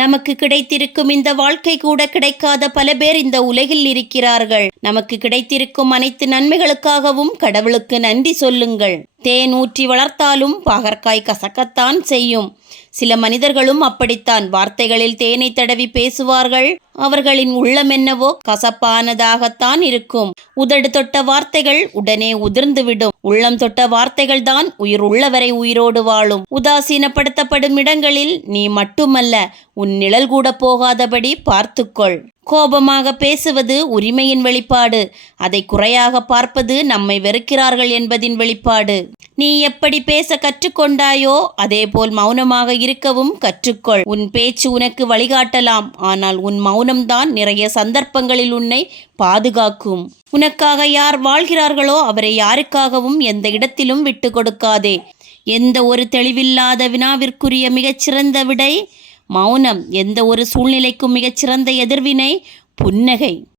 நமக்கு கிடைத்திருக்கும் இந்த வாழ்க்கை கூட கிடைக்காத பல பேர் இந்த உலகில் இருக்கிறார்கள். நமக்கு கிடைத்திருக்கும் அனைத்து நன்மைகளுக்காகவும் கடவுளுக்கு நன்றி சொல்லுங்கள். தேன் ஊற்றி வளர்த்தாலும் பாகற்காய் கசக்கத்தான் செய்யும். சில மனிதர்களும் அப்படித்தான். வார்த்தைகளில் தேனை தடவி பேசுவார்கள். அவர்களின் உள்ளம் என்னவோ கசப்பானதாகத்தான் இருக்கும். உதடு தொட்ட வார்த்தைகள் உடனே உதிர்ந்துவிடும். உள்ளம் தொட்ட வார்த்தைகள் தான் உயிர் உள்ளவரை உயிரோடு வாழும். உதாசீனப்படுத்தப்படும் இடங்களில் நீ மட்டுமல்ல, உன் நிழல் கூட போகாதபடி பார்த்துக்கொள். கோபமாக பேசுவது உரிமையின் வெளிப்பாடு. அதை குறையாக பார்ப்பது நம்மை வெறுக்கிறார்கள் என்பதின் வெளிப்பாடு. நீ எப்படி பேச கற்றுக்கொண்டாயோ அதேபோல் மௌனமாக இருக்கவும் கற்றுக்கொள். உன் பேச்சு உனக்கு வழிகாட்டலாம், ஆனால் உன் மௌனம்தான் நிறைய சந்தர்ப்பங்களில் உன்னை பாதுகாக்கும். உனக்காக யார் வாழ்கிறார்களோ அவரை யாருக்காகவும் எந்த இடத்திலும் விட்டு கொடுக்காதே. எந்த ஒரு தெளிவில்லாத வினாவிற்குரிய மிகச்சிறந்த விடை மௌனம். எந்த ஒரு சூழ்நிலைக்கும் மிகச்சிறந்த எதிர்வினை புன்னகை.